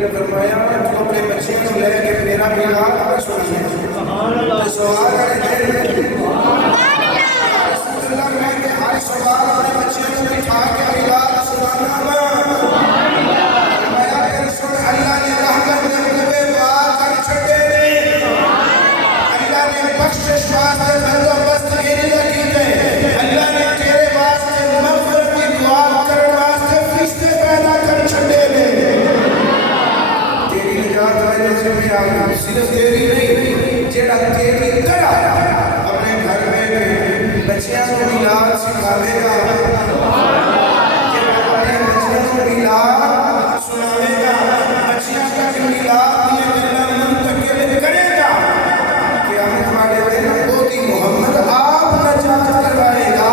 ने फरमाया तू अपने बच्चे को लेके मेरा मिलाद पर सुनिए। तो सवाल है अल्लाह मैं के हर सवाल अपने बच्चे को बिठा के मिलाद सुनाना फरमाया कि रसूल अल्लाह ने रहमत दे मुझे दुआ कर छड़े अल्लाह ने बख्शिश वास्ते बंदोबस्त मेरी लगी है अल्लाह ने तेरे वास्ते मग़फ़िरत की दुआ करने वास्ते फरिश्ते पैदा कर छड़े तेरी निजात वाले से मैं आ सिर्फ तेरी नहीं जेड़ा तेरी तरह अपने घर में बच्चियों को मिलाद सिखावेगा जेड़ा अपने बच्चियों को मिलाद सुनावेगा बच्चियों का मिलाद ये गल्लां मुंतकिल करेगा कि हम तुम्हारे दिन मोदी मोहम्मद आप नजात करवाएगा।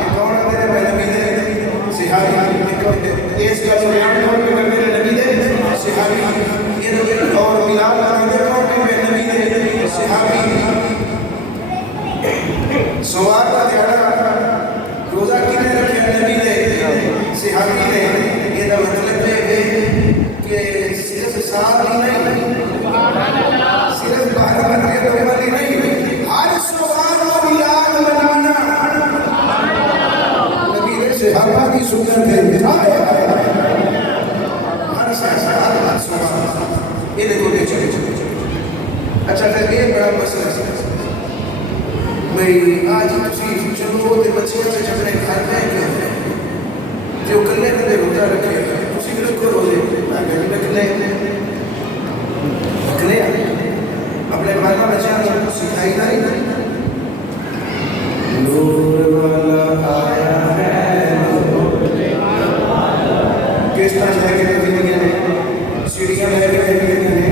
ये कौन है तेरे नबी दे सिहाबी इस का जो नाम कौन है मेरे नबी दे सिहाबी ये और मिलाद करने कौन है मेरे नबी दे सिहाबी। सवार का ध्यान रोजा किने रखे नबी दे सिहाबी ने ये दा मतलब है कि सिर्फ साल ही नहीं सिर्फ 12 घंटे तो वाली नहीं हर सवार को मिलाद मनाना नबी दे सिहाबा की सुन्नत है हर सवार ये देखो अच्छा फिर ये बड़ा मसला है भाई आज तुसी चलो ते बच्चे से अपने घर में जो कल्ले कल्ले रोजा रखे तुसी भी रखो रोजे मैं रखने अपने घर में बच्चों को सिखाई नहीं नूर वाला आया है किस तरह लेके जिंदगी में सीढ़ियां लेके जिंदगी में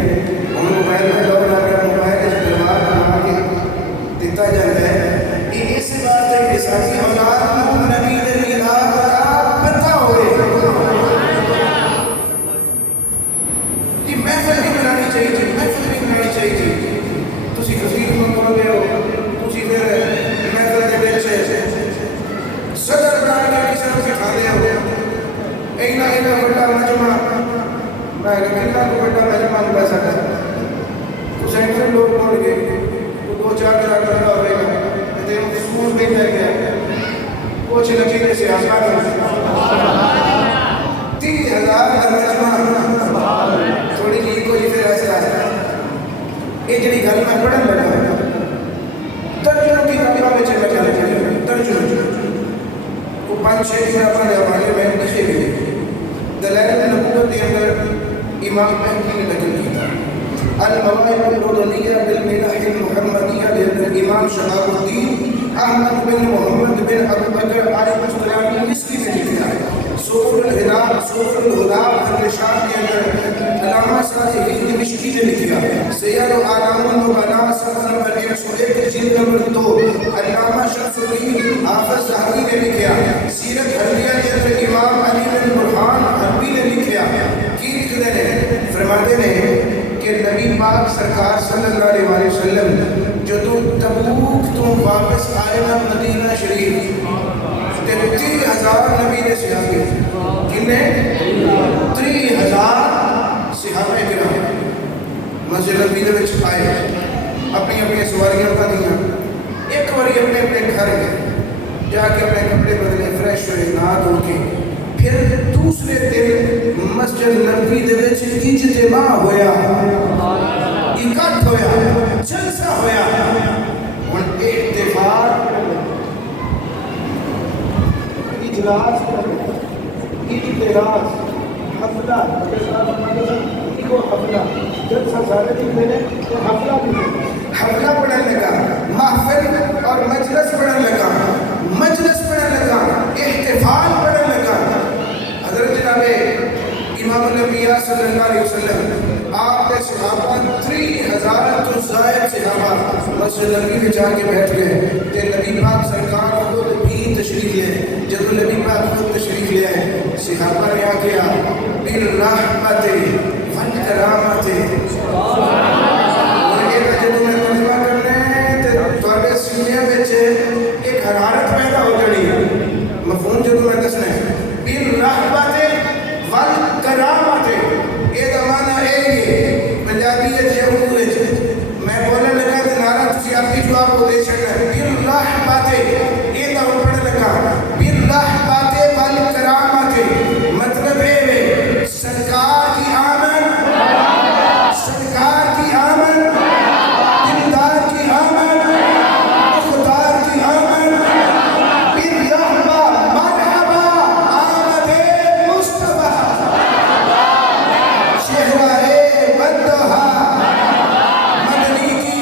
हम मोबाइल में लोग लगा मोबाइल के दरबार बना के दिता जाता है इस बात है कि सारी औलाद को नबी दे मिलाद का पता होए कि महफिल भी बनानी चाहिए तुसी बोलोगे हो तुसी फिर महफिल के विच सदर बना के किसी को सिखा दे हो इना बड़ा मजमा मैं कितना बड़ा मजमा पैसा कर हुसैन लोग बोल गए दो चार लाख रुपया होगा स्कूल में रह गया कुछ लकीरे से आसान 30,000 थोड़ी जी को फिर ऐसा ये जी गल मैं पढ़न लगा तर्जुमे की किताबों में चला तर्जुमे को 5-6 अपने हवाले में लिखे हुए दलाइल नबूवत के अंदर इमाम महदी ने नकल किया अल-मवाहिब अल-उदनिया बिल-मिनाह अल-मुहम्मदिया लिल-इमाम शहाबुद्दीन अहमद बिन मोहम्मद बिन अबू बकर आल-मुस्तलामी मिस्री में लिखा है सूरुल हुदा निशान के अंदर अल्लामा सादी हिंद मिश्री ने लिखा सैयद आलामुल नुबला सफर नंबर 101 जिल्द नंबर 2 अल्लामा शमसुद्दीन हाफिज ज़हबी ने लिखा सीरत हरबिया के अंदर इमाम अली बिन बुरहान हरबी ने लिखा की लिखते हैं फरमाते हैं कि नबी पाक सरकार सल्लल्लाहु अलैहि वसल्लम जो तबूक तो वापस आए ना मदीना शरीफ ते 30,000 नबी ने सहाबे किन्ने 30,000 सहाबे किराम मस्जिद नबी दे विच आए अपनी अपनी सवारियां उठाईयां एक बार अपने अपने घर गए जाके अपने कपड़े बदले फ्रेश हुए नहा धो के फिर दूसरे दिन मस्जिद नबी दे विच इज्तिमा होया इकट्ठ होया जलसा होया और इत्तेफाक इजलास इजलास हफला इको हफला जलसा सारे दिन मैंने तो हफला भी हफला पढ़ने लगा महफिल और मजलिस पढ़ने लगा मजलिस पढ़ने लगा इत्तेफाक पढ़ने लगा हज़रत जनाबे इमाम नबिया सल्लल्लाहु अलैहि वसल्लम आपके सहाबा 30,000 तो ज़ायद सहाबा मस्जिद नबी में जाके बैठ गए कि नबी पाक सरकार खुद भी तशरीफ ले जब नबी पाक खुद तशरीफ ले आए सहाबा ने आके बिल रहमत वन करामत और ये जब मैं तर्जुमा करने ते थोड़े सीने में एक हरारत पैदा हो गई मफहूम जो मैं दसना है बिल रहमत वन करामत जवाब दे छड़ना बिल्लाह बाते ये ना पढ़ लगा बिल्लाह बाते वाल करामते मतलब है सरकार की आमद दिलदार की आमद खुदार की आमद बिल्लाह मरहबा आमद मुस्तफा शहराए बदहा मदनी की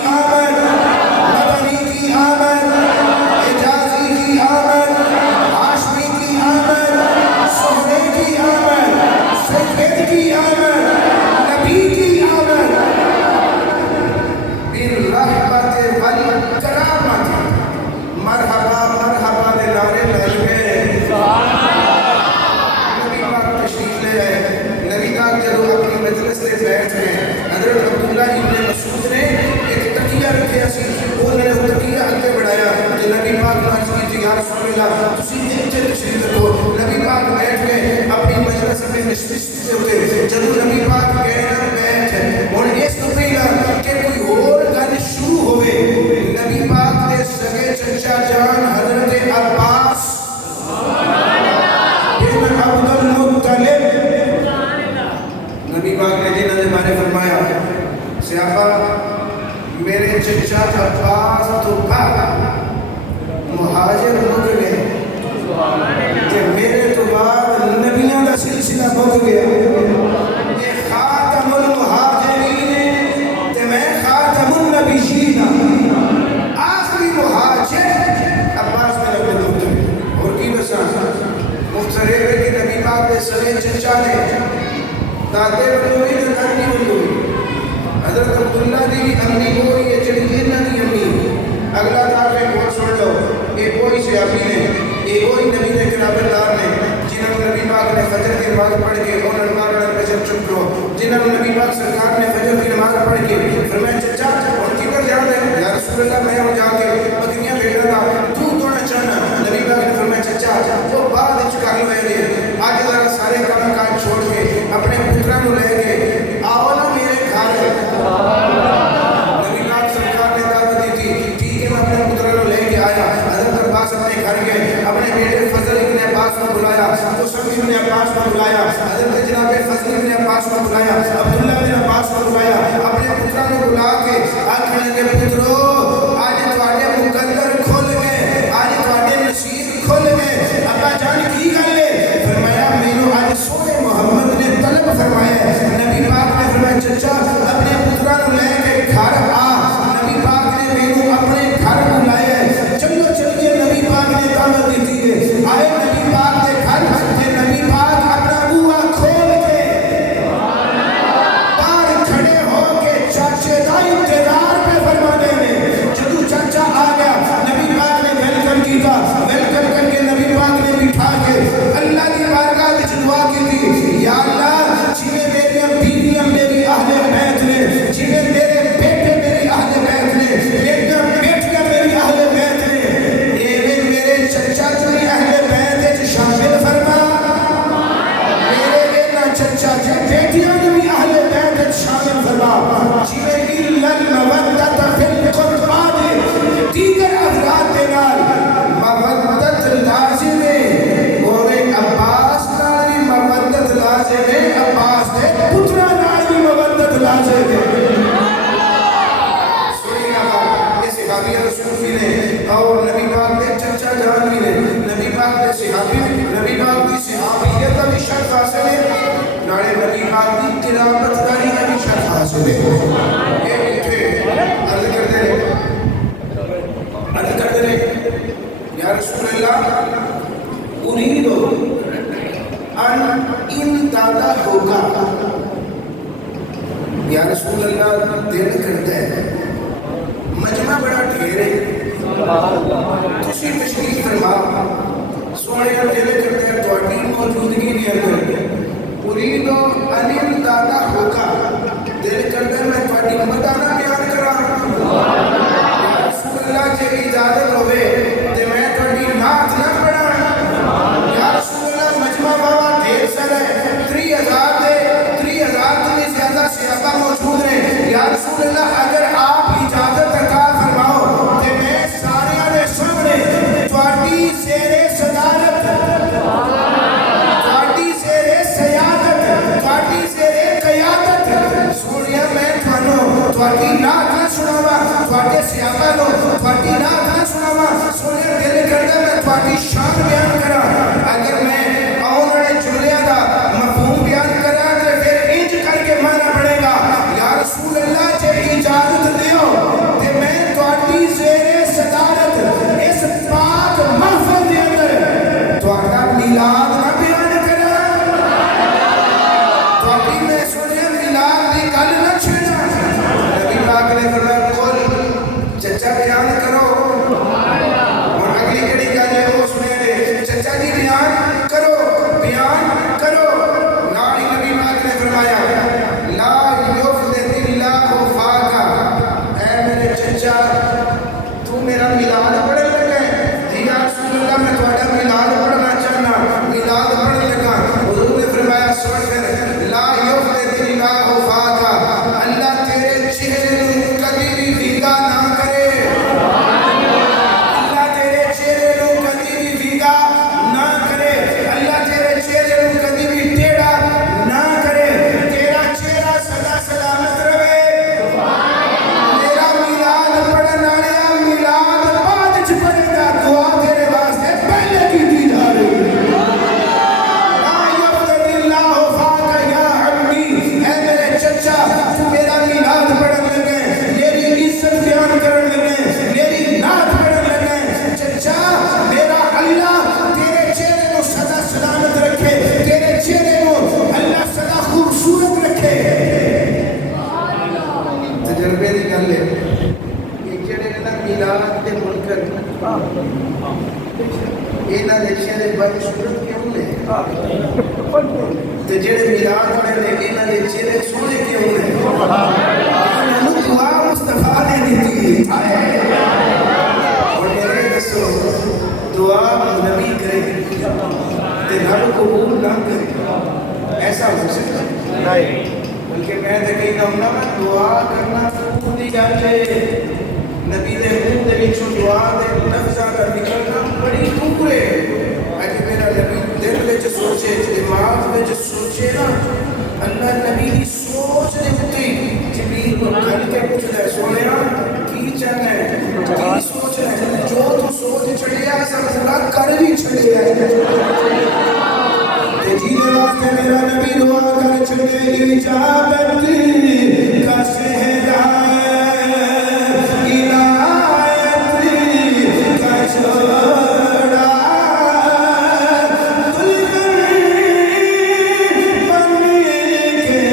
आमद एजाजी की आमद हाशमी की आमद सोहरे की आमद सैयद की आमद नबी की आमद बिर्रहमत वल करामत मरहबा मरहबा दे नारे लग गए नबी पाक तशरीफ ले आए नबी पाक जब अपनी मजलिस से बैठ गए हजरत अब्दुल्ला इब्न मसूद ने एक तकिया रखा सी उन्होंने वो तकिया आगे बढ़ाया कि नबी पाक ने अर्ज की या रसूल अल्लाह तुसी इत्थे तशरीफ रखो नबी पाक बैठ गए अपनी मजलिस में नशिस्त से उठे जब नबी पाक गए ना बैठ हुण इस तो पहला कि कोई और गल शुरू होवे नबी पाक दे सगे चचा जान हजरत अब्बास बिन अब्दुल मुत्तलिब नबी पाक ने जिन्होंने बारे फरमाया सहाबा मेरे चचा अब्बास तो मुहाजिर मुक गए कि मेरे तो बाद नबियों का सिलसिला मुक गया ये खातमुल मुहाजिरीन ते मैं खातमुन नबिय्यीन आखिरी मुहाजिर अब्बास बिन अब्दुल मुत्तलिब और की बसा मुख्तरे के नबी पाक के सगे चचा ने दादे बलोई ते नानी बलोई हजरत अब्दुल्ला दी अम्मी को ये जड़ी इन्हां दी अम्मी अगला तार में बहुत सुन लो ये कोई सहाबी ने ये कोई नबी के किराबतदार ने जिन्होंने नबी पाक ने फजर की नमाज पढ़ के उन्होंने मारना बचन चुप लो जिन्होंने नबी पाक सरकार ने फजर की नमाज पढ़ के फरमाया चचा और किधर जा रहे हैं या रसूल अल्लाह मैं वहां जाके बकरियां भेजना था तू तो ना चाहना नबी पाक ने फरमाया चचा वो बाद विच कर लो ये आज जरा सारे काम काज छोड़ के अपने पुत्रा को लेके आओ ना मेरे घर नबी पाक सरकार ने दावत दी थी ठीक है मैं अपने पुत्रा को लेके आया हजरत अब्बास अपने घर गए अपने बेटे फजल इब्न अब्बास को बुलाया तो सब इब्न अब्बास को बुलाया हजरत जनाब फजल इब्न अब्बास को बुलाया अब्दुल्ला इब्न अब्बास को बुलाया अपने पुत्रा को बुला के आखने लगे पुत्रो आज तुम्हारे मुकद्दर खुल गए आज तुम्हारे नसीब खुल गए अब्बा जान की गल है फरमाया मैनू आज सोने मोहम्मद ने तलब फरमाया नबी पाक ने फरमाया चचा अपने पुत्रा को लेके घर आ नबी पाक ने मैनू अपने घर बुलाया चलो चलिए नबी पाक ने दावत दी थी आए नबी पाक के घर के नबी पाक अपना बुआ खोल के बाहर खड़े हो के चाचे का इंतजार पे फरमा देने जब चाचा आ गया नबी पाक ने वेलकम किया वेलकम करके नबी पाक ने बिठा के अल्लाह की बारगाह में दुआ की थी या अल्लाह जिन्हें मेरी बीवियां मेरी अहले बैत ने जिन्हें मेरे बेटे मेरी अहले बैत ने मेरी बेटियां मेरी अहले बैत ने ये मेरे चचा जी अहले बैत में शामिल फरमा मेरे ना चचा जी बेटियां भी अहले बैत में शामिल फरमा जिन्हें इल्लल मवद्दत फिल कुर्बा दीगर अफराद के नाल मवद्दत लाजिम है और अब्बास नाल भी मवद्दत लाजिम है अब्बास ने पुत्रा नाल भी मवद्दत लाजिम है सुनिएगा ये सहाबी रसूल भी ने और नबी पाक के चचा जान भी ने नबी पाक के सहाबी नबी पाक की सहाबियत का भी शर्फ हासिल है नाले नबी पाक की तिलावतकारी का भी शर्फ हासिल है ये मीठे अर्ज करते रहे या रसूल अल्लाह उरीदो अन इन दादा होगा या रसूल अल्लाह दिल करता है मजमा बड़ा ढेर है तुसी तशरीफ फरमा सोने दिल करते हैं थोड़ी मौजूदगी के अंदर उरीदो अन इन दादा होगा दिल करता है मैं थोड़ी मदाना बयान करा या रसूल अल्लाह जी इजाजत होवे ते मैं थोड़ी नात ना पढ़ा या रसूल अल्लाह मजमा बाबा ढेर सारा 3000 से ज्यादा सहाबा मौजूद हैं या रसूल अल्लाह अगर आप इजाजत अता फरमाओ कि मैं ते जेड़े मिलाद वाले ने इन्हां दे चेहरे सोहने क्यों ने इन्हां दुआ मुस्तफा ने दी आए और मेरे दसो दुआ नबी करे ते रब कबूल ना करे ऐसा हो सकता नहीं बल्कि मैं तो कहना हूं ना मैं दुआ करना खूब दी गल है नबी दे मुंह दे विचों दुआ दे लफ्ज़ां दा निकलना बड़ी दूर है अज मेरा नबी दिल विच सोचे दिमाग विच सोचे ना अल्लाह नबी दी सोच दे उत्ते जिब्रील को कल के पूछदा सोनिया की चाहना है की सोच है जो तू सोच छड़िया सब पूरा कर भी छड़िया ते जीने वास्ते मेरा नबी दुआ कर छड़े इजाजत का सहरा के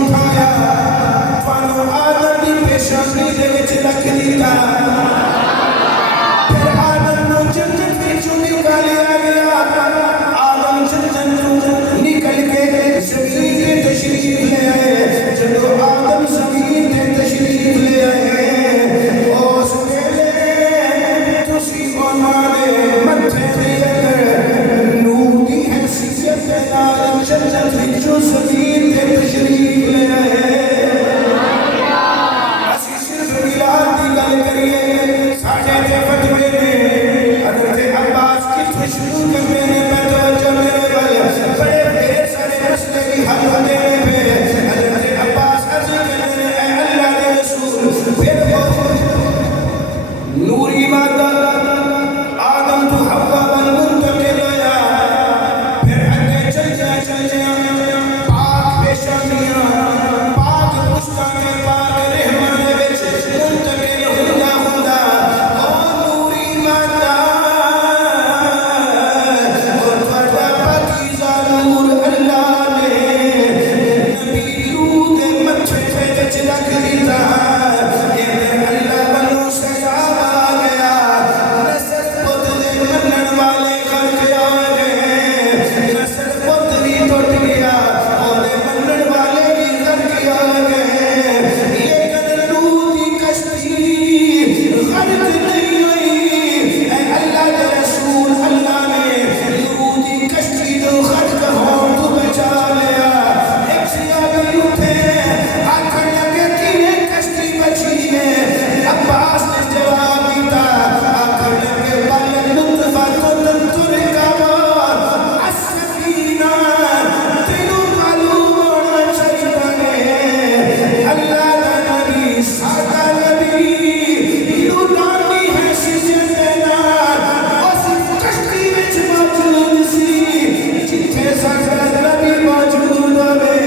उठाया पानो आदम की पेशानी दे विच रख दिता फिर आदम नु जन्नत विचों निकालिया गया आदम जन्नत निकल के ज़मीन पे तशरीफ ले आए जदों आदम ज़मीन पे तशरीफ ले आए उस वेले तुसी उन्हां दे मत्थे ते नूर दी हैसियत दे नाल जन्नत विचों ज़मीन पे तशरीफ ले आए असीं सिर्फ मिलाद दी गल करिए साडे ते फतवे ने हज़रत अब्बास कित्थों शुरू करते हैं तवज्जो मेरे वल बड़े ढेर सारे मसले भी हल होते हैं हज़रत अब्बास अर्ज़ करते हैं ऐ अल्लाह के रसूल फिर नूरी मादा आदम तो हव्वा बन मुंतकिल होया फिर अगे चल जा पाक पेशानियां पाक मुस्ताने पाक रहमान दे विच मुंतकिल हुंदा हुंदा ओ नूरी मादा ओ तुहाडा पाकीज़ा नूर अल्लाह ने नबी नूह दे मत्थे ते विच रख दिता इधर अल्लाह बन्नो सजाब आ गया नस्ल पुत दे मनण वाले खर्च आ गए नस्ल पुत भी टुट गया ओदे मनण वाले भी खर्च आ गए ये कदर नूह दी कश्ती गरक नहीं हुई ऐ अल्लाह के रसूल अल्लाह ने नूह दी कश्ती को गरक होण तो बचा लिया एक सहाबी उठे आखण लगे किवें कश्ती बची है अब्बास ने जवाब दिता आखण लगे बल नुतफतुन तुरकबा अस्सकीना तेनू मालूम होना चाहिए अल्लाह दा नबी सादा नबी यूनानी हैसियत दे नाल उस कश्ती विच मौजूद सी जिथे साडा नबी मौजूद होवे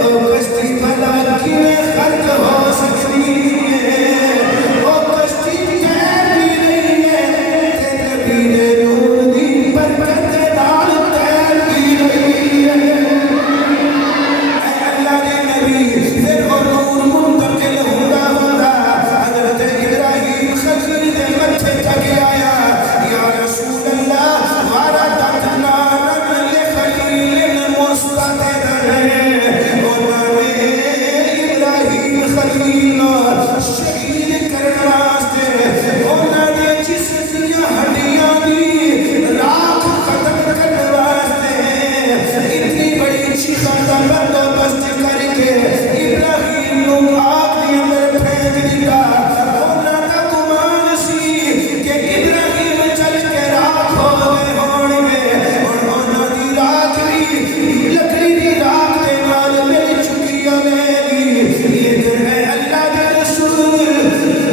ओ कश्ती भला किवें खर्क हो सकती है ओ कश्ती तैर भी नहीं है ते नबी दे नूर दी बरकत दे नाल तैर भी रही है ऐ अल्लाह दे नबी फिर ओ नूर मुंतकिल हुंदा हुंदा हज़रत इब्राहीम खलील दे मत्थे तक आया या रसूल अल्लाह वारा तकना नबी खलील मुस्तक़दर उन्होंने इब्राहीम खलील शहीद करने वास्ते उन्होंने जिस्म दियां हड्डियां दी राख खत्म करने वास्ते इतनी बड़ी चीखों का बंदोबस्त करके इब्राहीम नूं आग दे अंदर फेंक दिता उन्होंने गुमान सी कि इब्राहीम चल के राख हो गए होणगे और उन्होंने राख भी लकड़ी दी राख दे नाल मिल चुकी होवेगी इधर है अल्लाह के रसूल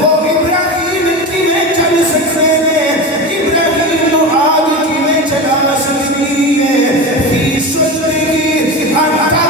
वो इब्राहीम किवें चल सकते हैं इब्राहीम नूं आग किवें जला सकती है फी सुलगी अनका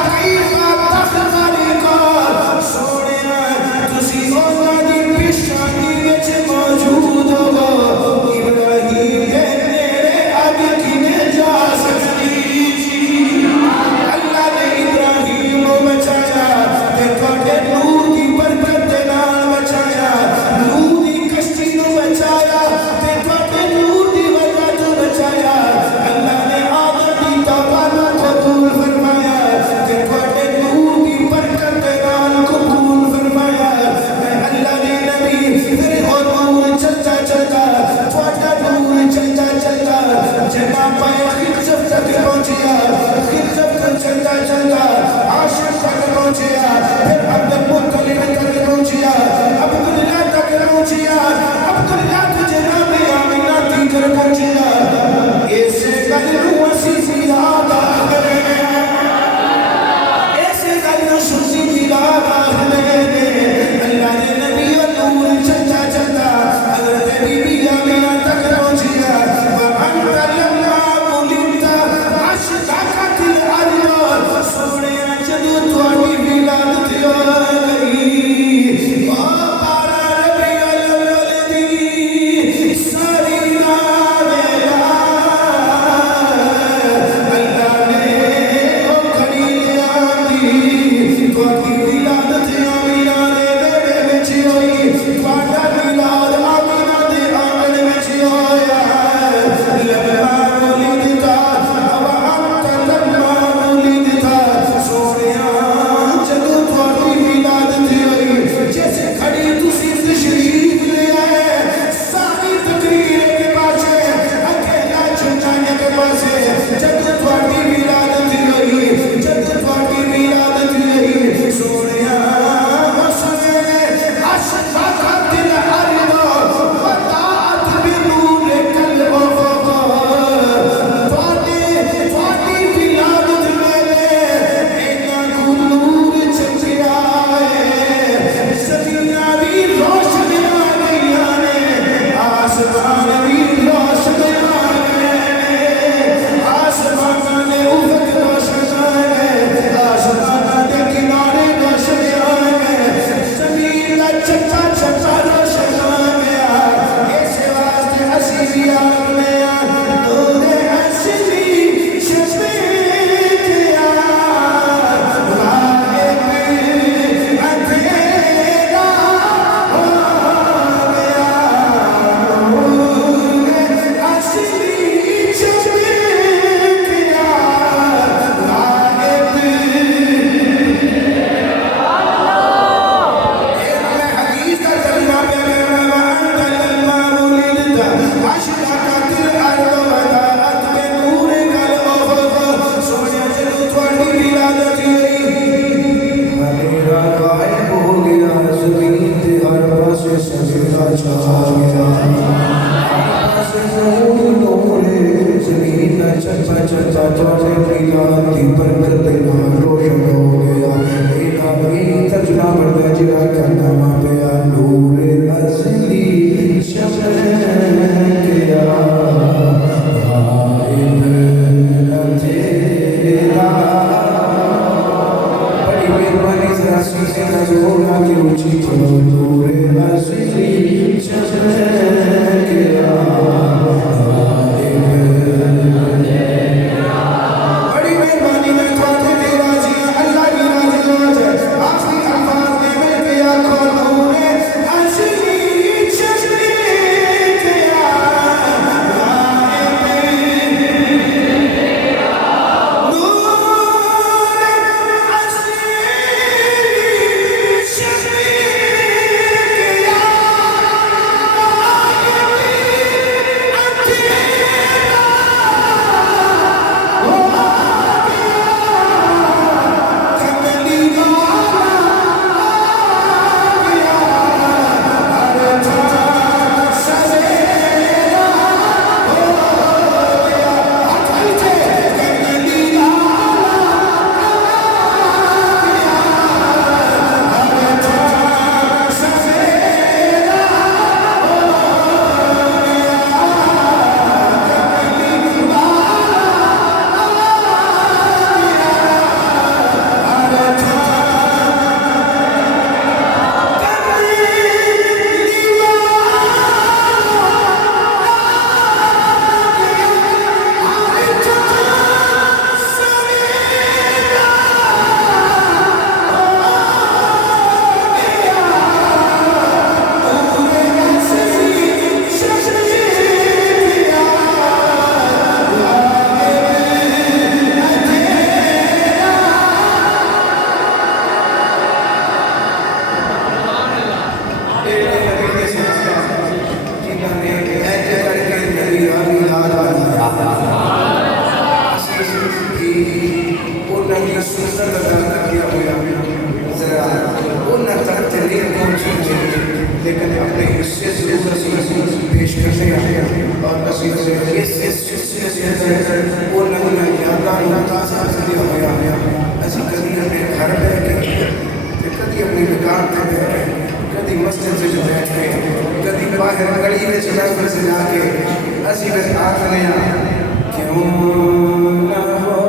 लेकिन अपने हिस्से जरूर पेश करते हैं और वो नहीं असं कभी अपने घर बैठ के कभी अपनी दुकान पर बैठ के कभी मस्जिद से बैठ के कभी बाहर गली में चला से जाके असी बस आखने क्यों ना हो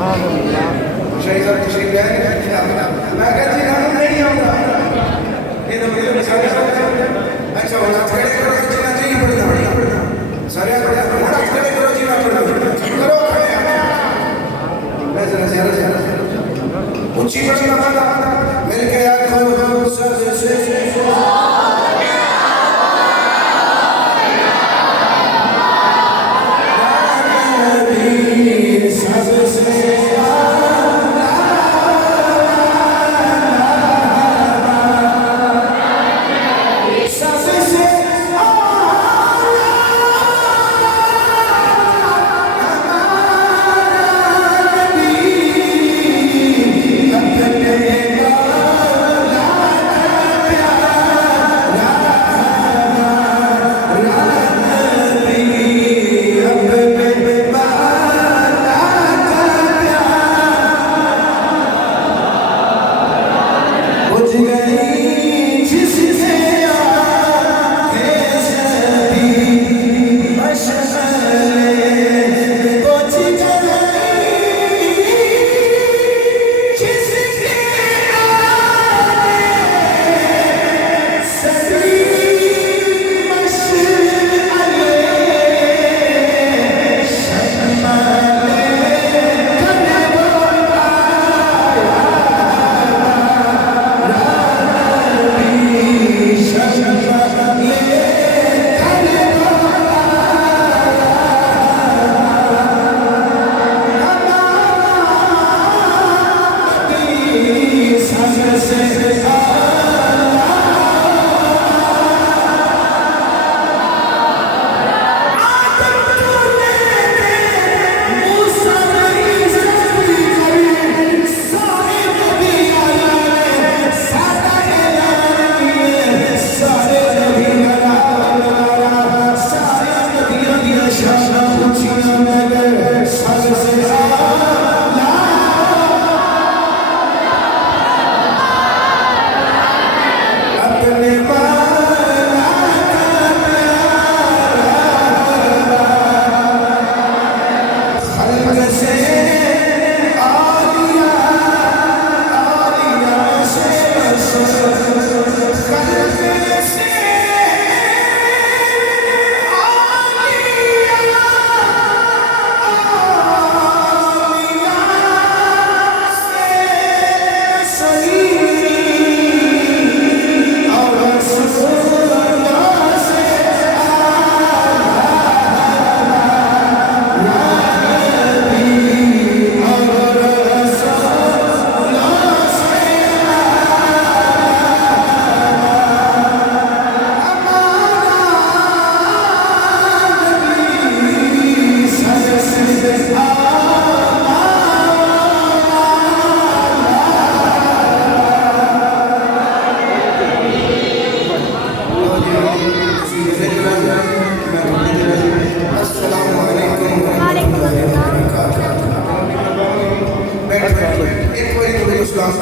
शहीद साहब तशरीफ लाए मैं कहती गाना नहीं आऊंगा ये तो मुझे सारे अच्छा होना खड़े करो जीना नहीं पड़ता सारे खड़े करो जीना पड़ता करो खड़े मैं जरा ऊंची बड़ी आवाज मिलके आंखों सब से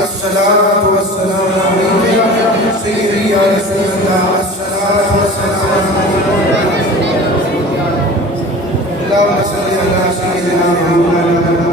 अस्सलातु वस्सलामु अलैका सय्यदी या रसूलल्लाह अस्सलातु वस्सलामु अलैका अल्लाहुम्मा सल्लि अला सय्यिदिना मुहम्मद